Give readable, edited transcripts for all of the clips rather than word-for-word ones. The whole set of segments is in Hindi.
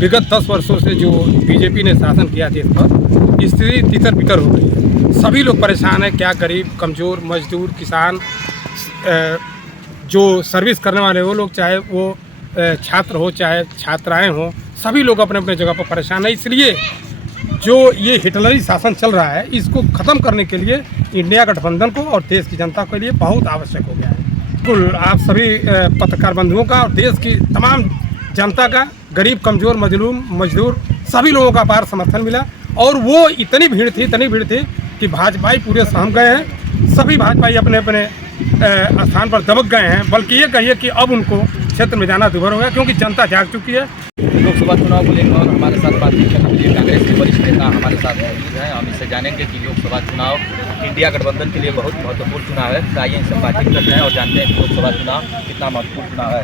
विगत 10 वर्षों से जो बीजेपी ने शासन किया देश पर, स्थिति तितर बितर हो गई है। सभी लोग परेशान हैं, क्या गरीब, कमज़ोर, मजदूर, किसान, जो सर्विस करने वाले वो लोग, चाहे वो छात्र हो चाहे छात्राएं हो, सभी लोग अपने अपने जगह पर परेशान हैं। इसलिए जो ये हिटलरी शासन चल रहा है, इसको ख़त्म करने के लिए इंडिया गठबंधन को और देश की जनता के लिए बहुत आवश्यक हो गया है। बिल्कुल आप सभी पत्रकार बंधुओं का और देश की तमाम जनता का, गरीब, कमज़ोर, मजदूर सभी लोगों का अपार समर्थन मिला। और वो इतनी भीड़ थी कि भाजपाई पूरे सहम गए हैं। सभी भाजपाई अपने अपने स्थान पर दबक गए हैं। बल्कि ये कहिए कि अब उनको क्षेत्र में जाना दुभर हो गया, क्योंकि जनता जाग चुकी है। लोकसभा चुनाव को लेकर हमारे साथ बातचीत करने के लिए कांग्रेस के वरिष्ठ नेता हमारे साथ मौजूद हैं। हम इससे जानेंगे कि लोकसभा चुनाव इंडिया गठबंधन के लिए बहुत महत्वपूर्ण चुनाव है। आइए इनसे बातचीत करते हैं और जानते हैं कि लोकसभा चुनाव कितना महत्वपूर्ण चुनाव है।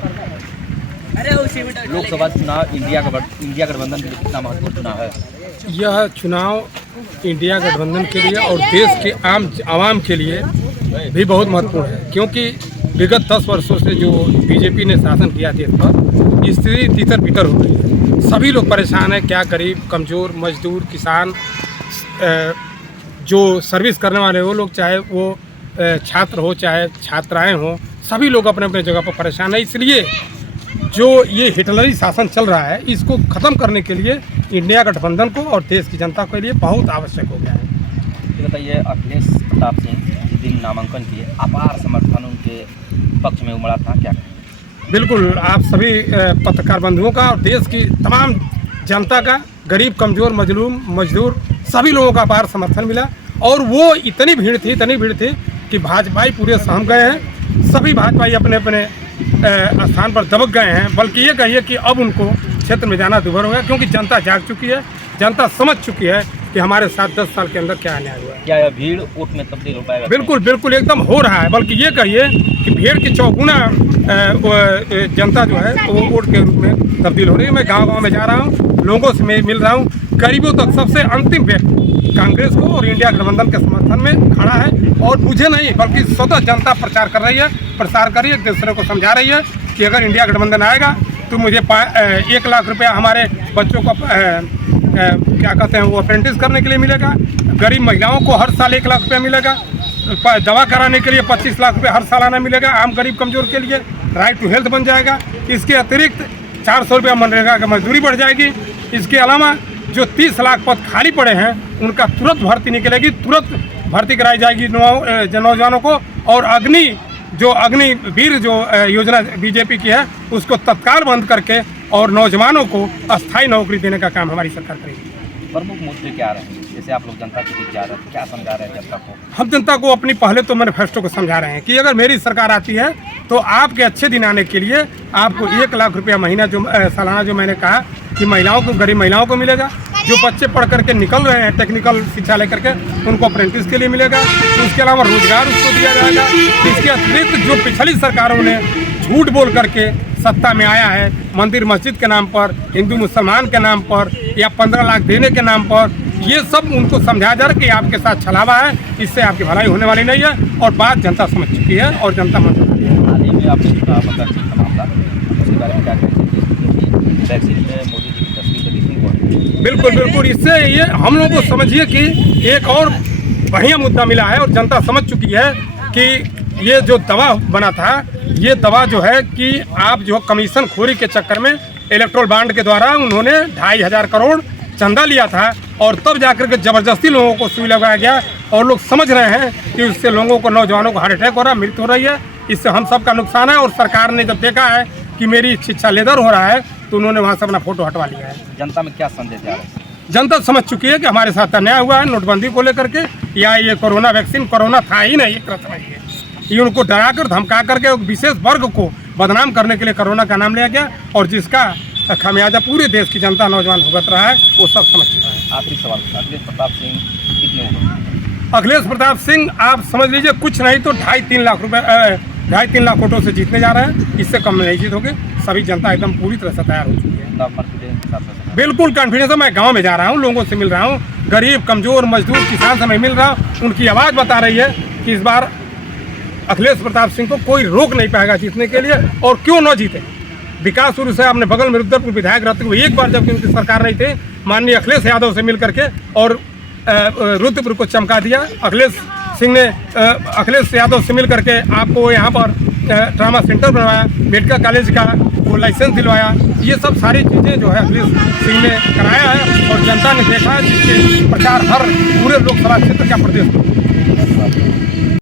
लोकसभा चुनाव इंडिया गठबंधन के लिए कितना महत्वपूर्ण चुनाव है? यह चुनाव इंडिया गठबंधन के लिए और देश के आवाम के लिए भी बहुत महत्वपूर्ण है, क्योंकि विगत 10 वर्षों से जो बीजेपी ने शासन किया देश पर, स्थिति तितर बितर हो गई है। सभी लोग परेशान हैं, क्या गरीब, कमज़ोर, मजदूर, किसान, जो सर्विस करने वाले वो लोग, चाहे वो छात्र हो चाहे छात्राएं हो, सभी लोग अपने अपने जगह पर परेशान हैं। इसलिए जो ये हिटलरी शासन चल रहा है, इसको ख़त्म करने के लिए इंडिया गठबंधन को और देश की जनता के लिए बहुत आवश्यक हो गया है। ये बताइए, अखिलेश प्रताप सिंह जिस दिन नामांकन किए, अपार समर्थन उनके पक्ष में उमड़ा था, क्या कहें? बिल्कुल आप सभी पत्रकार बंधुओं का और देश की तमाम जनता का, गरीब, कमज़ोर, मजदूर सभी लोगों का अपार समर्थन मिला। और वो इतनी भीड़ थी कि भाजपाई पूरे सहम गए हैं। सभी भाजपाई अपने अपने स्थान पर दबक गए हैं। बल्कि ये कहिए कि अब उनको क्षेत्र में जाना दुभर हो गया, क्योंकि जनता जाग चुकी है। जनता समझ चुकी है कि हमारे साथ 10 साल के अंदर क्या अन्याय हुआ है। क्या यह भीड़ वोट में तब्दील हो पाएगा? बिल्कुल एकदम हो रहा है। बल्कि ये कहिए कि भीड़ की चौगुना जनता जो है वो वोट के रूप में तब्दील हो रही है। मैं गांव में जा रहा हूँ, लोगों से मिल रहा हूँ, गरीबों तक सबसे अंतिम व्यक्ति कांग्रेस को और इंडिया गठबंधन के समर्थन में खड़ा है। और मुझे नहीं बल्कि स्वतः जनता प्रसार कर रही है, एक दूसरे को समझा रही है कि अगर इंडिया गठबंधन आएगा तो मुझे 1 लाख रुपया हमारे बच्चों को क्या कहते हैं वो अप्रेंटिस करने के लिए मिलेगा। गरीब महिलाओं को हर साल 1 लाख रुपया मिलेगा। दवा कराने के लिए 25 लाख रुपया हर सालाना मिलेगा। आम गरीब कमजोर के लिए राइट टू हेल्थ बन जाएगा। इसके अतिरिक्त 400 रुपया मनरेगा की मजदूरी बढ़ जाएगी। इसके अलावा जो 30 लाख पद खाली पड़े हैं उनका तुरंत भर्ती निकलेगी, तुरंत भर्ती कराई जाएगी नौजवानों को। और अग्निवीर जो योजना बीजेपी की है उसको तत्काल बंद करके और नौजवानों को अस्थायी नौकरी देने का काम हमारी सरकार करेगी। प्रमुख मुद्दे क्या रहे हैं? जैसे आप लोग जनता के बीच जा रहे हैं, क्या समझा रहे हैं जनता को? हम जनता को अपनी पहले तो मैनिफेस्टो को समझा रहे हैं कि अगर मेरी सरकार आती है तो आपके अच्छे दिन आने के लिए आपको 1 लाख रुपया महीना जो सालाना जो मैंने कहा कि महिलाओं को, गरीब महिलाओं को मिलेगा। जो बच्चे पढ़ करके निकल रहे हैं टेक्निकल शिक्षा लेकर के, उनको अप्रेंटिस के लिए मिलेगा। उसके अलावा रोजगार उसको दिया जाएगा। इसके अतिरिक्त जो पिछली सरकारों ने झूठ बोल करके सत्ता में आया है, मंदिर मस्जिद के नाम पर, हिंदू मुसलमान के नाम पर या 15 लाख देने के नाम पर, ये सब उनको समझा जा रहा है कि आपके साथ छलावा है, इससे आपकी भलाई होने वाली नहीं है। और बात जनता समझ चुकी है और जनता मान चुकी है। हाल ही में आपने मामला उसके बारे में क्या कहते हैं? वैक्सीन में मोदी जी की तस्वीर दिखनी पड़ी। बिल्कुल इससे ये हम लोगों को समझिए कि एक और बढ़िया मुद्दा मिला है और जनता समझ चुकी है कि ये जो दवा बना था, ये दवा जो है कि आप जो कमीशन खोरी के चक्कर में इलेक्ट्रोल बॉन्ड के द्वारा उन्होंने 2,500 करोड़ चंदा लिया था और तब जाकर के जबरदस्ती लोगों को सुई लगाया गया। और लोग समझ रहे हैं कि उससे लोगों को, नौजवानों को हार्ट अटैक हो रहा है, मृत्यु हो रही है। इससे हम सब का नुकसान है। और सरकार ने जब देखा है कि मेरी शिक्षा लेदर हो रहा है तो उन्होंने वहाँ से अपना फोटो हटवा लिया है। जनता में क्या संदेश जा रहा है? जनता समझ चुकी है कि हमारे साथ अन्याय हुआ है नोटबंदी को लेकर के, या ये कोरोना वैक्सीन, कोरोना था ही नहीं, एक तरह समझिए ये उनको डरा कर धमका करके एक विशेष वर्ग को बदनाम करने के लिए कोरोना का नाम लिया गया। और जिसका खामियाजा पूरे देश की जनता, नौजवान भुगत रहा है, वो सब समझ चुका है। आखिरी सवाल, अखिलेश प्रताप सिंह कितने उम्र? अखिलेश प्रताप सिंह आप समझ लीजिए कुछ नहीं तो 2.5-3 लाख रुपए 2.5-3 लाख वोटों से जीतने जा रहे हैं। इससे कम में नहीं जीतोगे। सभी जनता एकदम पूरी तरह से तैयार हो चुकी है। बिल्कुल कॉन्फिडेंस है। मैं गांव में जा रहा हूं, लोगों से मिल रहा हूं, गरीब, कमजोर, मजदूर, किसान से मैं मिल रहा हूं। उनकी आवाज़ बता रही है कि इस बार अखिलेश प्रताप सिंह को कोई रोक नहीं पाएगा जीतने के लिए। और क्यों न जीते, विकास शुरू से अपने बगल में रुद्रपुर विधायक रहते हुए एक बार जब उनकी सरकार नहीं थी, माननीय अखिलेश यादव से मिल करके और रुद्रपुर को चमका दिया। अखिलेश यादव से मिल करके आपको यहाँ पर ट्रामा सेंटर बनवाया, मेडिकल कॉलेज का वो लाइसेंस दिलवाया। ये सब सारी चीज़ें जो है अखिलेश सिंह ने कराया है और जनता ने देखा है, जिसके प्रचार हर पूरे लोकसभा क्षेत्र का प्रदेश